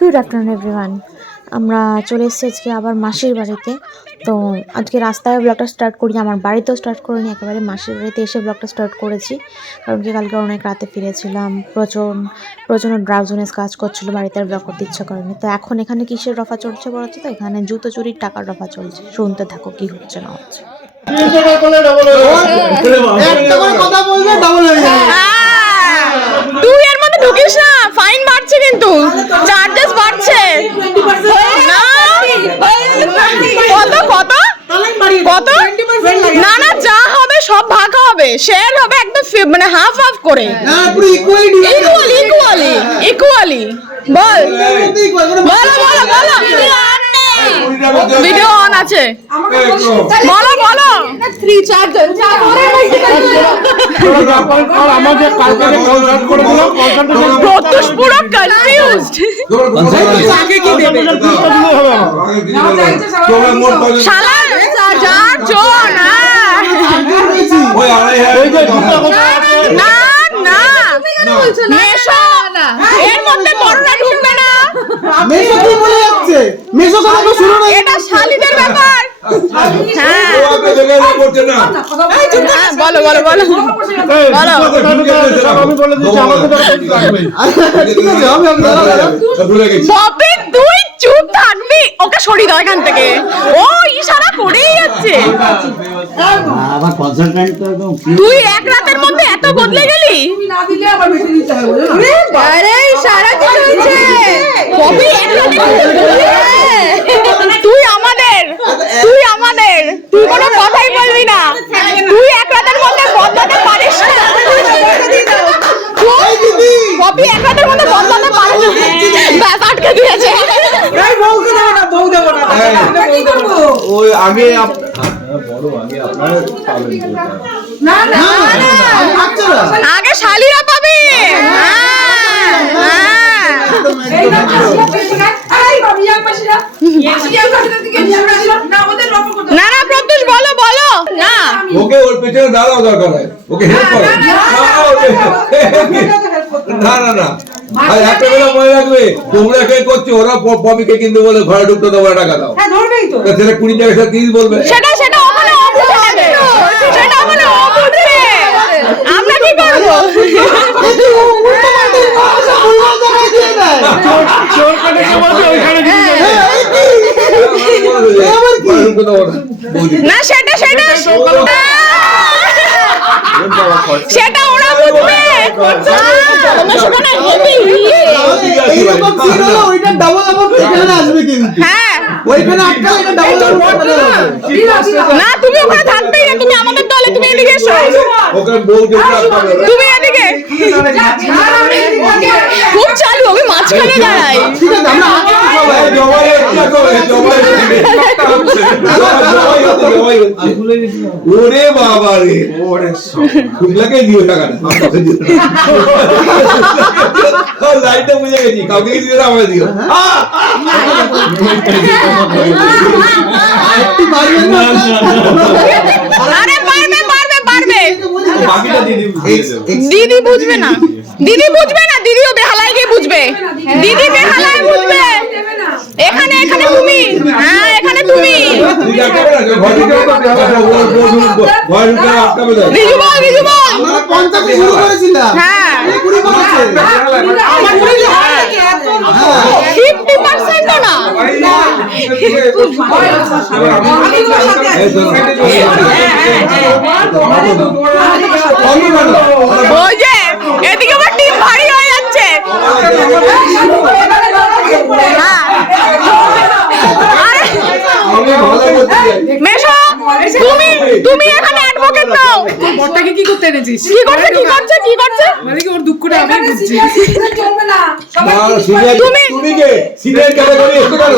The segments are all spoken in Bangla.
Good afternoon everyone. আমরা চলে এসেছি আজকে আবার মাসির বাড়িতে। তো আজকে রাস্তায় ব্লগটা স্টার্ট করি, আমার বাড়িতেও স্টার্ট করিনি, একেবারে মাসির বাড়িতে এসে ব্লগটা স্টার্ট করেছি। কারণ কি কালকে অনেক রাতে ফিরেছিলাম, প্রচণ্ড ড্রাউজিনেস কাজ করছিলো, বাড়িতে আর ব্লগ করতে ইচ্ছা করেনি। তো এখন এখানে কিসের রফা চলছে বলছে, তো এখানে জুতো চুরির টাকার রফা চলছে। শুনতে থাকো কি হচ্ছে না হচ্ছে। তুই এর মধ্যে ঢুকিস না, ফাইন বাড়ছে, কিন্তু চার্জেস বাড়ছে না। কত কত কত? না না, যা হবে সব ভাগ হবে, শেয়ার হবে একদম, মানে হাফ হাফ করে, ইকুয়ালি। বল বলো বলো বলো, ভিডিও অন আছে, বলো বলো। প্রত্যুষ পুরো কনফিউজড। শালা যার জন। না না, মেশো এর মধ্যে বড়রা ঢুকবে না। মেশো কি বলে যাচ্ছে? মেশো কথা তো শুনো না, এটা শালিদের ব্যাপার। হ্যাঁ বলো বলো বলো বলো। পপি তুই চুপ থাকবি, ওকে সরিয়ে দাও এখান থেকে, ও ইশারা করেই যাচ্ছে। তুই এক রাতের মধ্যে এত বদলে গেলি। আরে ইশারা কি হচ্ছে? পপি এক রাতের তুই আমাদের, তুই কোনো কথাই বলবি না। তুই এক রাতের মধ্যে বদলাতে পারিস না। পপি এক রাতের মধ্যে বদলাতে পারিস না, ব্যাস আটকে দিয়েছে। ওই আগে আগে শালিরা পাবে। না না প্রত্যুষ বলো বলো না, ওকে ওর পেছনে দাঁড়াও, দরকার হয় ওকে হেল্প করো। না না না, আর একটা বেলা মনে রাখবে, তোমরা কে করছো, ওরা পপিকে কিন্তু বলে ঘরে ঢুকতে দেবো, টাকা দাও, সেটা 20 টাকা 30 বলবে। সেটা ওখানে ও বুঝে নেবে, সেটা ওখানে ও বুঝবে, আমরা কি করবো? না সেটা সেটা ওরা বুঝবে। হ্যাঁ না, তুমি ওখানে থাকবেই না, তুমি আমাদের দলে, তুমি এদিকে এসো, তুমি এদিকে। খুব চালু, আমি মাঝখানে দাঁড়াই। ওরে বাবা রে, খুবলাকে দিও টাকাটা, লাইটটা বুঝে গেছি, কাউকে দিও না, আমাকে দিও। আরে পারবে। দিদি বুঝবে না, দিদিও বেহালায় গিয়ে বুঝবে, দিদি বেহালায় বুঝবে। এখানে তুমি, হ্যাঁ এখানে তুমি। রিজু বল। আমরা 50 শুরু করেছিলাম, হ্যাঁ 50% তো না। ওই যে এদিকে আবার টিম ভারী হয়ে যাচ্ছে। মেশো তুমি এখানে অ্যাডভোকেট নাও। বড়টাকে কি করতে এনেছিস? কি করছে? মানে কি ওর দুঃখটা আমি বুঝছি। তুমি কে সিনিয়র ক্যাটাগরি এসে গেল?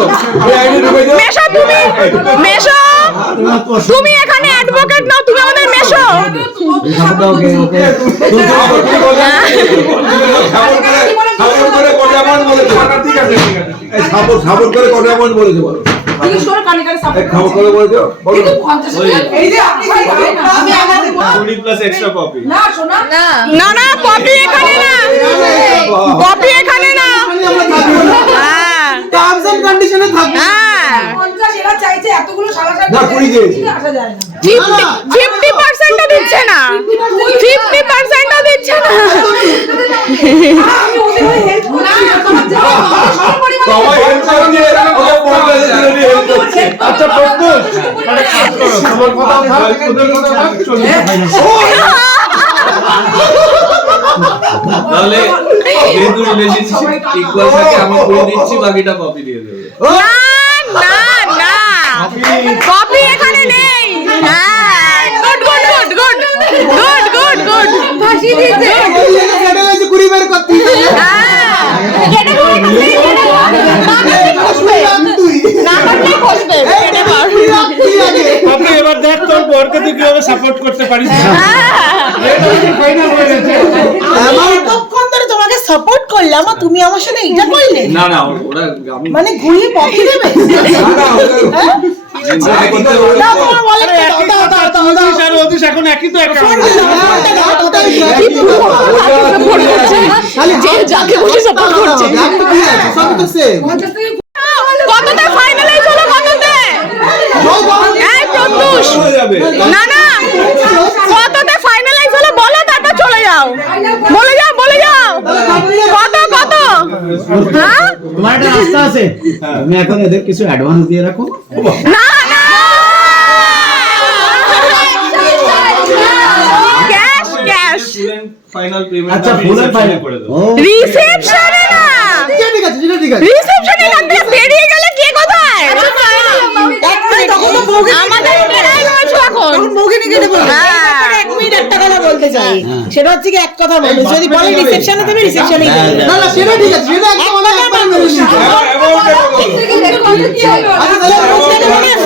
মেশো তুমি এখানে অ্যাডভোকেট নাও, তুমি আমাদের মেশো। সাপোর্ট করে কত অ্যামাউন্ট বলেছে বলো? খাবার করে বলেছো বলো। এই যে আপনি 20 প্লাস এক্সট্রা কপি। না পপি এখানে না, না 20 দিয়েছে 50% দিচ্ছে না, 50% দিচ্ছে না। সবাই হেল্প করে দিয়ে ওকে 50 দিয়ে হেল্প করছে। আচ্ছা প্রত্যুষ মানে কাজ করো, তোমার কথা থাক, ওদের কথা থাক, চলে তাহলে যেহেতু রিলেশনশিপ ইকুয়াল থাকে আমি করে দিচ্ছি, বাকিটা পপি দিয়ে দেবে। না না না, কপি এখানে নেই। হ্যাঁ, good good good good good good good, ফাঁসি দিয়েছে। কেটে গেছে 20 বের করতে হ্যাঁ, কেটে পড়ে গেছে, কেটে পড়ে। না কাটলে বসবে, কেটে পড়। আপনি এবার দেখ তোর বরকে তুই কিভাবে সাপোর্ট করতে পারিস। ফাইনাল হয়ে গেছে। আমি এতক্ষণ ধরে তোমাকে সাপোর্ট করলাম আর তুমি আমার সাথে এটা করলে, না না ওরা আমি মানে ঘুরিয়ে পপি দেবে। না তোমার wallet টা দাও, দাও, দাও, দাও, দাও। আর ওদিস এখন একই তো অ্যাকাউন্ট। যে যাকে বসে সাপোর্ট করছে। কততে ফাইনালাইজ হলো, কততে? এই প্রত্যুষ, হয়ে যাবে। না না, কততে ফাইনালাইজ হলো বলো, তারপর চলে যাও। বলে যাও, বলে যাও, কত কত? হ্যাঁ, তোমার একটা রাস্তা আছে, তুমি এখন এদের কিছু অ্যাডভান্স দিয়ে রাখো। না না, ক্যাশ ক্যাশ, ফাইনাল পেমেন্ট আচ্ছা ফুলের ফাইনাল করে দেবো। রিসেপশনে না, ঠিক আছে ঠিক আছে। রিসেপশনে লাগবে, বেরিয়ে গেলে কে কোথায়? আমাদের কেনাই রয়েছে এখন। এক মিনিট একটা কথা বলতে চাই, সেটা হচ্ছে কি এক কথা বলতে, যদি বলে রিসেপশনে তুমি রিসেপশনেই দেবে। না না সেটা ঠিক আছে, সেটা একদম আমি একবার মেনে নিচ্ছি।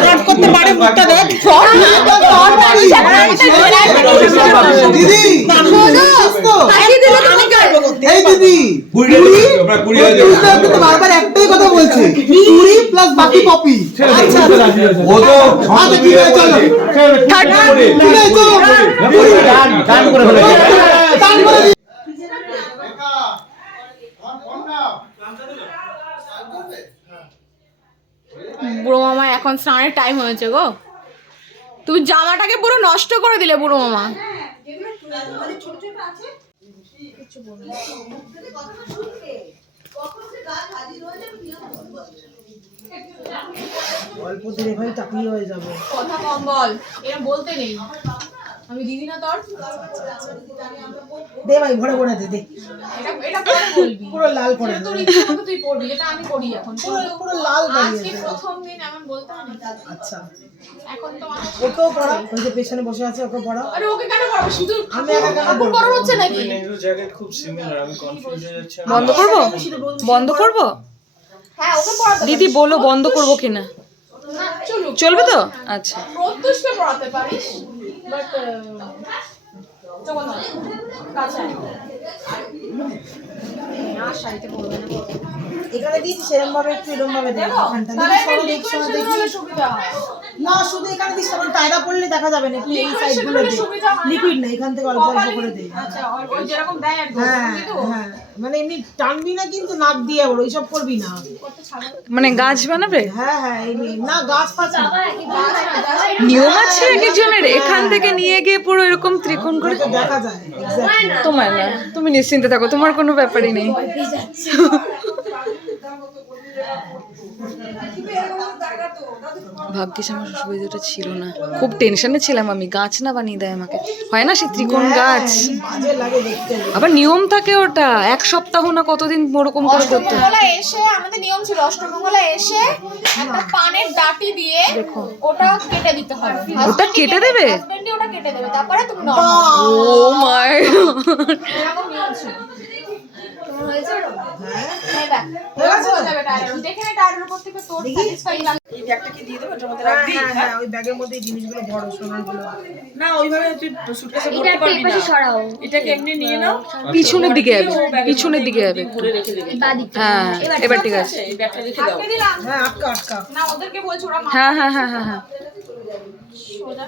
ফ্রড করতে পারে, মুখটা দেখ। দিদি আমি কারবো করতে। এই দিদি 20 আমরা 20 হয়ে যাবে। কিন্তু বারবার একটাই কথা বলছে, 20 প্লাস বাকি কপি। আচ্ছা ও তো আচ্ছা ঠিক আছে চলো। ঠিক আছে চলো। গান করে ফেলে। টান করে দিই। বুড়ো মামা এখন স্নানের টাইম হয়েছে গো, তুমি জামাটাকে পুরো নষ্ট করে দিলে বুড়ো মামা। অল্প দিনে ভাই চাকরি হয়ে যাবে। কথা কম বল, এরা বলতে নেই, আমি দিদি না তোর। দে ভাই ভরে ভরে দে, দে এটা এটা পরে বলবি, পুরো লাল করে দে। তোর ইচ্ছে মতো তুই পড়বি, যেটা আমি করি এখন। পুরো লাল বানিয়ে আজকে দে। প্রথম দিন এমন বলতে হবে না। আচ্ছা এখন তো মানুষ, ওকেও পড়া, ওই যে পেছনে বসে আছে ওকে পড়া। আরে ওকে কেন পড়াবো, শুধু আমি একা কেন ঠাকুর পড়বো? পড়া হচ্ছে নাকি? নেক্সট জায়গায় খুব সিমিলার, আমি কনফিউজ হয়ে যাচ্ছি। বন্ধ করব, বন্ধ করব হ্যাঁ ওকে পড়াতে দিদি বলো বন্ধ করব কিনা, না চলুক, চলবে তো? আচ্ছা প্রত্যুষকে পড়াতে পারিস, বাট চলো না কাছে আর শাড়িতে পড়বে না। এখানে দিস সেরকম ভাবে একটু এরকম ভাবে দে। এখানটা তাহলে দিস, সব একসঙ্গে দেখি। সুবিধা হয়। না শুধু এখানে দিস, তখন টায়রা পড়লে দেখা যাবে না, একটু এই Liquid সাইড গুলো সেগুলো দে। সুবিধা হয় না। লিকুইড না, এখান থেকে অল্প অল্প করে দে। আচ্ছা ওই যেরকম দেয় একদম হ্যাঁ বুঝলি তো? হ্যাঁ, মানে এমনি টানবি না কিন্তু নাক দিয়ে আবার ওইসব করবি না। মানে গাছ বানাবে, হ্যাঁ হ্যাঁ এমনি না, গাছ পাছ না। নিয়ম আছে এক একজনের, এখান থেকে নিয়ে গিয়ে পুরো এরকম ত্রিকোণ করে দেখা যায় exactly। তোমার না, তুমি নিশ্চিন্তে থাকো, তোমার কোনো ব্যাপারই নেই। ভাগ্যিস আমার সুবিধাটা ছিল না, খুব টেনশনে ছিলাম আমি, গাছ না বানিয়ে দেয় আমাকে, হয় না সেই ত্রিকোণ গাছ, বাজে লাগে দেখতে। আবার নিয়ম থাকে ওটা, এক সপ্তাহ না কতদিন ওরকম করে করতে হয়। অষ্টমঙ্গলা এসে আমাদের নিয়ম ছিল, অষ্টমঙ্গলা এসে একটা পানের ডাটি দিয়ে ওটা কেটে দিতে হবে। ওটা কেটে দেবে? হাজবেন্ডই ওটা কেটে দেবে, তারপরে তুমি নরমাল। ও মাই এরকম নিয়ম ছিল। তোমার হয়েছে ওটা? হ্যাঁ দেখ, এবার হয়ে যাবে টায়ার। দেখে নে টায়ারের উপর থেকে তোর স্যাটিসফাই লাগে। এই ব্যাগটা কি দিয়ে দেবো, এটার মধ্যে রাখবি? হ্যাঁ ওই ব্যাগের মধ্যে এই জিনিসগুলো বড় সোনারগুলো। না ওইভাবে তুই সুটকেসে ভরতে পারবি না। এটাকে এমনি নিয়ে নাও। পিছনের দিকে যাবে, পিছনের দিকে যাবে একটু। হ্যাঁ এবার ঠিক আছে। আটকে দিলাম। হ্যাঁ আটকা আটকা। না ওদেরকে বলছি ওরা হ্যাঁ হ্যাঁ হ্যাঁ হ্যাঁ হ্যাঁ সোজা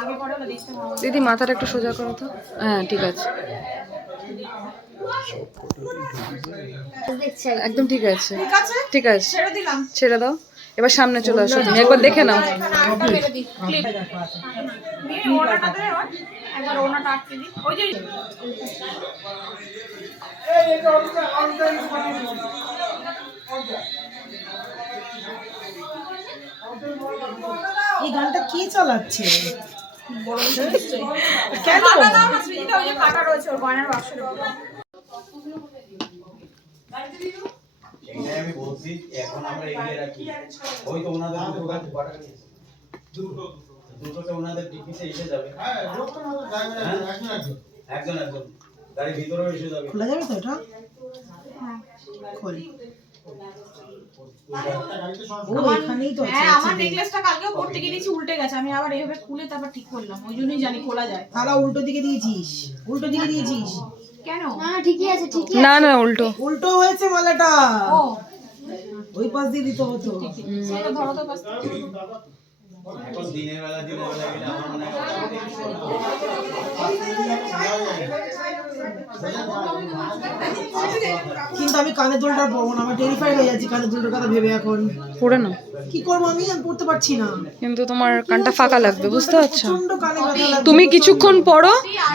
আগে পরে ওরা দেখতে পাবো। দিদি মাথাটা একটু সোজা করো তো, হ্যাঁ ঠিক আছে, একদম ঠিক আছে, ঠিক আছে, ছেড়ে দিলাম। ছেড়ে দাও। এবার সামনে চলে আসো, তুমি একবার দেখে নাও। এই গানটা কে চালাচ্ছে? কেন? আমি বলছি এখন আমরা এগিয়ে রাখি, ওই তো ওনাদের দুটোতে ওনাদের ডিপিতে এসে যাবে। একজন গাড়ির ভিতরেও এসে যাবে। খোলা যাবে তো এটা? খোল। আমার নেকলেসটা কালকেও পড়তে গিয়ে দিয়েছি, উল্টে গেছে। আমি আবার এইভাবে খুলে তারপর ঠিক করলাম, ওই জন্যই জানি খোলা যায়। তারা উল্টো দিকে দিয়েছিস, উল্টো দিকে দিয়েছিস কেন? ঠিকই আছে, ঠিকই না না উল্টো উল্টো হয়েছে মালাটা, ও ওই পাশ দিয়ে দিতে হতো। সেটা ধরো তো পাশ থেকে। এখন দিনের বেলা গেলে আমার মনে হয় কিন্তু আমি কানের দুলটা পরবো না, আমার টেরিফাইড হয়ে যাচ্ছি কানের দুলটার কথা ভেবে। এখন পড়ে নাও, কি করবো আমি পড়তে পারছি না, কিন্তু তোমার কানটা ফাঁকা লাগবে, বুঝতে পারছো? প্রচন্ড কানে ব্যথা লাগছে। তুমি কিছুক্ষণ পড়ো,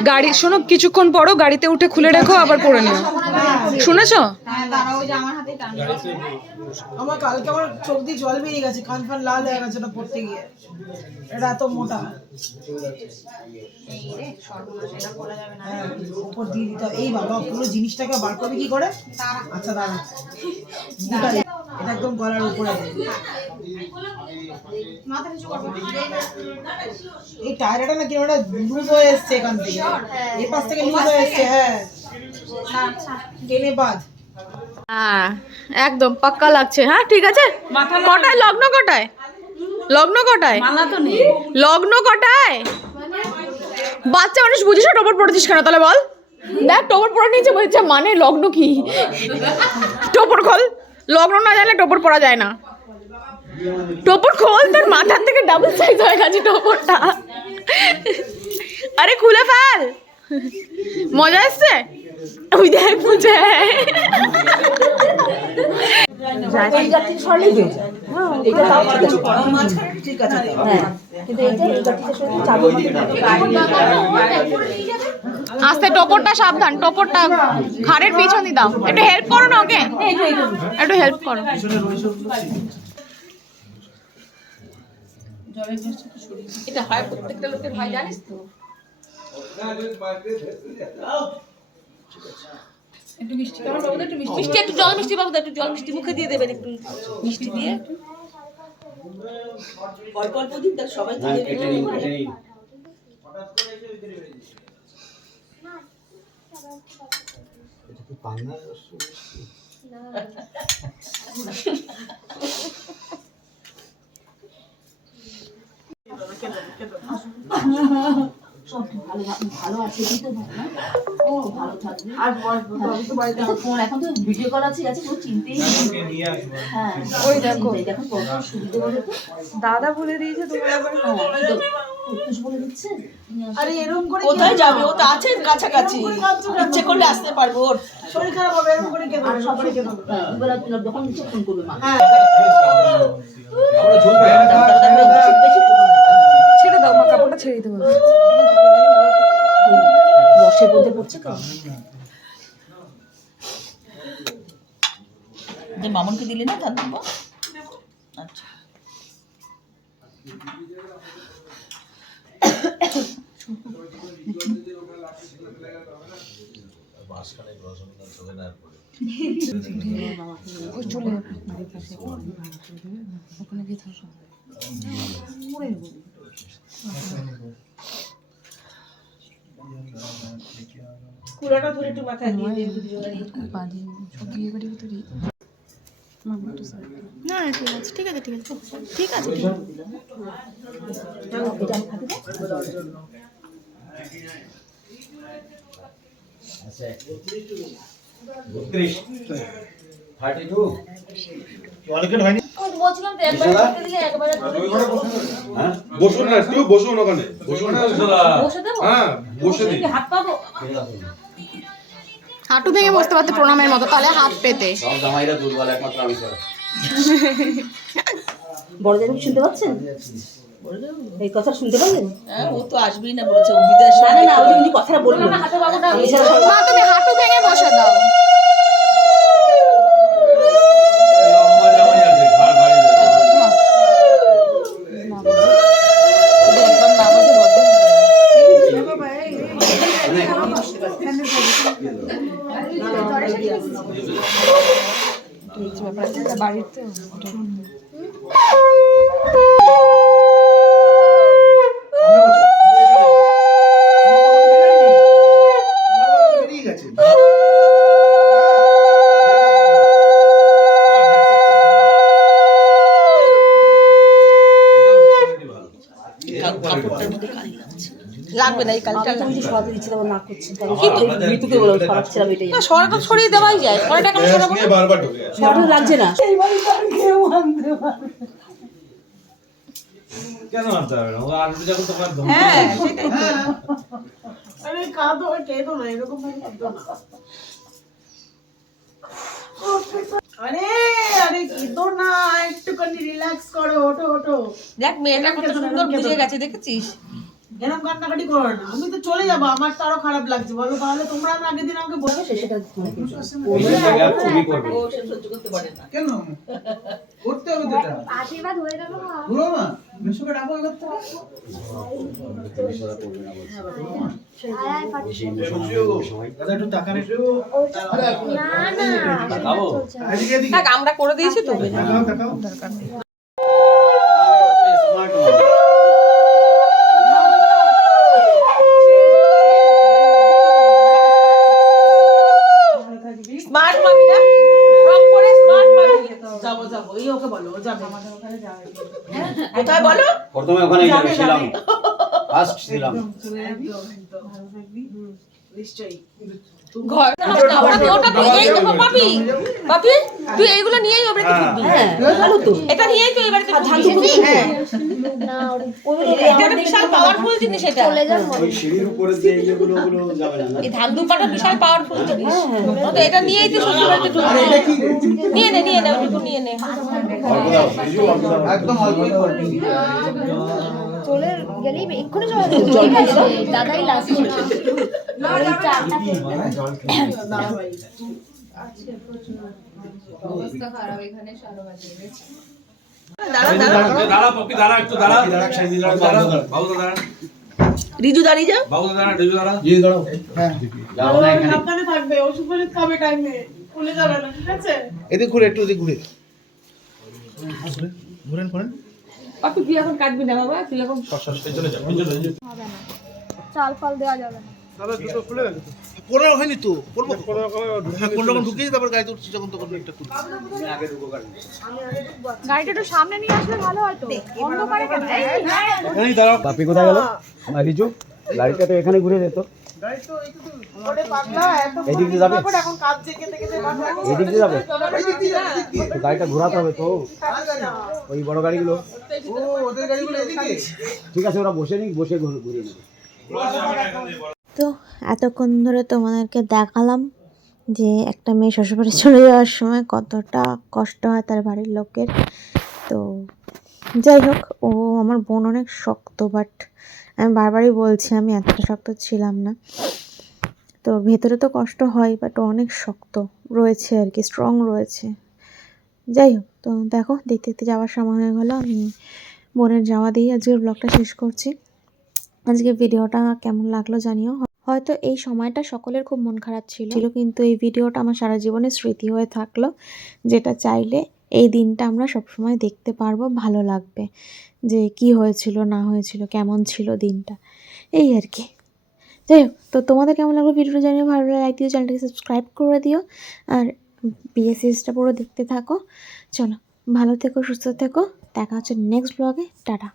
গাড়ি শোনো, কিছুক্ষণ পড়ো, গাড়িতে উঠে খুলে রাখো, আবার পড়ে নিও। শুনেছো? হ্যাঁ দাঁড়াও, ওই যে আমার হাতেই টান। আমার কালকে আমার চোখ দিয়ে জল বেরিয়ে গেছে, কান ফান লাল হয়ে গেছে ওটা পড়তে গিয়ে, এটা এত মোটা। হ্যাঁ, উপর দিয়ে দিতে হবে। এই বাবা, পুরো জিনিসটাকে বার করবে কি করে? আচ্ছা দাঁড়া, এটা একদম গলার উপরে। এই টায়ারটা না কিরকম লুজ হয়ে এসছে এখান থেকে, এই পাশ থেকে লুজ হয়ে এসছে। হ্যাঁ টেনে বাঁধ। হ্যাঁ একদম পাক্কা লাগছে। হ্যাঁ ঠিক আছে। কটায় লগ্ন, কটায় লগ্ন, কটায় লগ্ন, কটায়? বাচ্চা মানুষ বুঝিস না, টোপর পড়েছিস কেন তাহলে বল? দেখ টোপর পরে নিয়েছে, বলছে মানে লগ্ন কি? টোপর খোল, লগ্ন না জানলে টোপর পরা যায় না। টোপর খোল, তোর মাথার থেকে ডাবল সাইজ হয়ে গেছে টোপরটা। আরে খুলে ফেল, মজা এসছে? ওই দেখ বুঝে আস্তে, টোপরটা সাবধান, টোপরটা ঘাড়ের পিছনে দাও। একটু হেল্প করো না ওকে, একটু হেল্প করো। এটা হয় প্রত্যেকটা লোকের হয়, জানিস তো? একটু মিষ্টি খাবার বাবু, একটু মিষ্টি, একটু জল মিষ্টি বাবু, একটু জল মিষ্টি মুখে দিয়ে দেবেন, একটু মিষ্টি দিয়ে অল্প অল্প দিন, তার সবাই তো ভালো আছে, ও ভালো থাকবে। এখন তো ভিডিও কল আছে, কোনো চিন্তাই নেই। হ্যাঁ ওই দেখো, দেখো কত সুবিধা বলে তো। দাদা বলে দিয়েছে, তোমার আবার বলে দিচ্ছে। আরে এরকম করে কোথায় যাবে? ও তো আছে কাছাকাছি, ইচ্ছে করলে আসতে পারবো। ওর শরীর খারাপ হবে, এরকম করে কেন? সবাই কেন? যখন ইচ্ছে ফোন করবে মা। ছেড়ে দাও মা, কাপড়টা ছেড়ে দিতে বলো। বর্ষের মধ্যে পড়ছে তো। মামনকে দিলি না তার দেবো। আচ্ছা ওখানে গিয়ে থাকো। কুড়াটা ধরে একটু মাথায় দিয়ে দিয়ে বাড়ি বিয়ে বাড়ির ভিতরে না ঠিক আছে, ঠিক আছে, ঠিক আছে, ঠিক আছে। বসুন না, একটু বসুন ওখানে, বসুন। হ্যাঁ বসে দিন। হাঁটু ভেঙে বসতে পারতে প্রণামের মতো, তাহলে হাত পেতে। সব জামাইরা দুর্বল, একমাত্র আমি ছাড়া। বড় জামাই কি শুনতে পাচ্ছেন? এই কথা শুনতে পারলেন? হ্যাঁ ও তো আসবেই না বলেছে, ও বিদেশ। না না না, ওই যে কথাটা বলবেন না, হাতে বাবুটা মা তুমি হাঁটু ভেঙে বসে দাও। লম্বা জামাই আছে, ঘাড় ভারী যাবে। একদম না বাজে বদ্ধ। বাড়িতে কাপড়টার মধ্যে কালি লাগছে। লাগবে না এই কালিটা। আমি যে সরাতে দিচ্ছি তখন না করছি, মৃত্যুকে বলে সরাচ্ছিলাম, এটাই না সরাটা ছড়িয়ে দেওয়াই যায়, সরাটা কেন সরাবো না? সরাতে লাগছে না। কেন আনতে হবে না? ও আসবে যখন তোমার ধমক হ্যাঁ দেবে। সেটাই তো। আরে কাঁদো কেঁদো না, এরকম ভাবে কাঁদো না। আরে আরে কেঁদো না, একটুখানি রিল্যাক্স করো, ওঠো ওঠো। দেখ মেয়েটা কত সুন্দর বুঝে গেছে, দেখেছিস? এরকম কান্নাকাটি করো না, আমি তো চলে যাবো, আমার তো আরো খারাপ লাগছে। বলো তাহলে তোমরা আগের দিন আমাকে বলবে সেটা ওই জায়গায় আর তুমি করবে। ও সে সহ্য করতে পারে না। কেন করতে হবে তো এটা? আশীর্বাদ হয়ে গেল মা। বলো না মেশোকে ডাকো এবার তো। দাদা একটু টাকা রেখে না না খাবো? এদিকে এদিকে দেখ আমরা করে দিয়েছি তো। টাকাও টাকাও স্মার্ট মামি না, ফ্রক পরে স্মার্ট মামি। যাবো যাবো, এই ওকে বলো, ও যাবে আমাদের ওখানে যাবে। কোথায় বলো? প্রথমে ওখানে ছিলাম, ফার্স্ট ছিলাম। নিশ্চয়ই ঘর পাপি, ওটা তুই এই তো পাপি, পাপি তুই এইগুলো নিয়েই ওই বাড়িতে ঢুকবি। হ্যাঁ ভালো তো। এটা নিয়েই তুই এই বাড়িতে ঢুকবি। হ্যাঁ এটা একটা বিশাল পাওয়ারফুল জিনিস, এটা ওই সিঁড়ির উপরে যে ইয়েগুলো ওগুলো যাবে না না? এই ধান দুপাটা বিশাল পাওয়ারফুল জিনিস। তো এটা নিয়েই তুই শ্বশুর বাড়িতে ঢুকবি। নিয়ে নে ওইটুকু নিয়ে নে। অল্প দাও, বিজু অল্প দাও। একদম অল্পই করো। চলে গেলেই এক্ষুনি চলে যাবে। ঠিক আছে দাদাই লাস্ট। দাঁড়া পপি, দাঁড়া একটু দাঁড়া। দাঁড়া, বাবু দাঁড়া। রিজু দাঁড়িয়ে যা। বাবু দাঁড়া, রিজু দাঁড়া। যাও না এখানে। সাবধানে থাকবে, ওষুধ ফলে খাবে টাইমে, ভুলে যাবে না, ঠিক আছে? এদিক ঘুরে একটু এদিক ঘুরে ঘুরেন করেন। পাপি তুই এখন কাটবি না বাবা, তুই এখন চাল ফাল দেওয়া যাবে না। দাদা জুতো খুলে গেছে তো। পরে হয়নি তো, পরবো তো। হ্যাঁ কোন রকম ঢুকিয়ে তারপর গাড়িতে উঠছি যখন তখন একটা খুলি। গাড়িটা একটু সামনে নিয়ে আসলে ভালো হতো। অন্ধকারে কেন? এখানেই দাঁড়াও। বাপি কোথায় গেল? রিজু গাড়িটা তো এখানে ঘুরে যেত। গাড়ি তো এই তো ওরে পাগলা, এত এদিক দিয়ে যাবে? তারপর এখন কাজ জেগে থেকে যে বাবা এদিক দিয়ে যাবে? এই দিক দিয়ে যাও, এই দিক দিয়ে। তো গাড়িটা ঘোরাতে হবে তো, ওই বড় গাড়িগুলো। ও ওদের গাড়িগুলো এদিকে। ঠিক আছে ওরা বসে নিক, বসে ঘুরিয়ে নেবে। তো এতক্ষণ ধরে তোমাদেরকে দেখালাম যে একটা মেয়ে শ্বশুরবাড়ি চলে যাওয়ার সময় কতটা কষ্ট হয় তার বাড়ির লোকের। তো যাই হোক, ও আমার বোন অনেক শক্ত, বাট আমি বারবারই বলছি আমি এতটা শক্ত ছিলাম না। তো ভেতরে তো কষ্ট হয়, বাট ও অনেক শক্ত রয়েছে আর কি, স্ট্রং রয়েছে। যাই হোক, তো দেখো দেখতে দেখতে যাওয়ার সময় হয়ে গেলো। আমি বোনের যাওয়া দিয়ে আজকের ব্লগটা শেষ করছি। আজকে ভিডিওটা কেমন লাগলো জানিও। হয়তো এই সময়টা সকলের খুব মন খারাপ ছিল, কিন্তু এই ভিডিওটা আমার সারা জীবনের স্মৃতি হয়ে থাকলো, যেটা চাইলে এই দিনটা আমরা সবসময় দেখতে পারবো, ভালো লাগবে যে কি হয়েছিল না হয়েছিল, কেমন ছিল দিনটা, এই আর কি। যাই হোক, তো তোমাদের কেমন লাগলো ভিডিওটা জানিও, ভালো লাগলে লাইক দিও, চ্যানেলটাকে সাবস্ক্রাইব করে দিও, আর বিএস সিরিজটা পুরো দেখতে থাকো। চলো ভালো থেকো, সুস্থ থেকো, দেখা হচ্ছে নেক্সট ব্লগে। টাটা।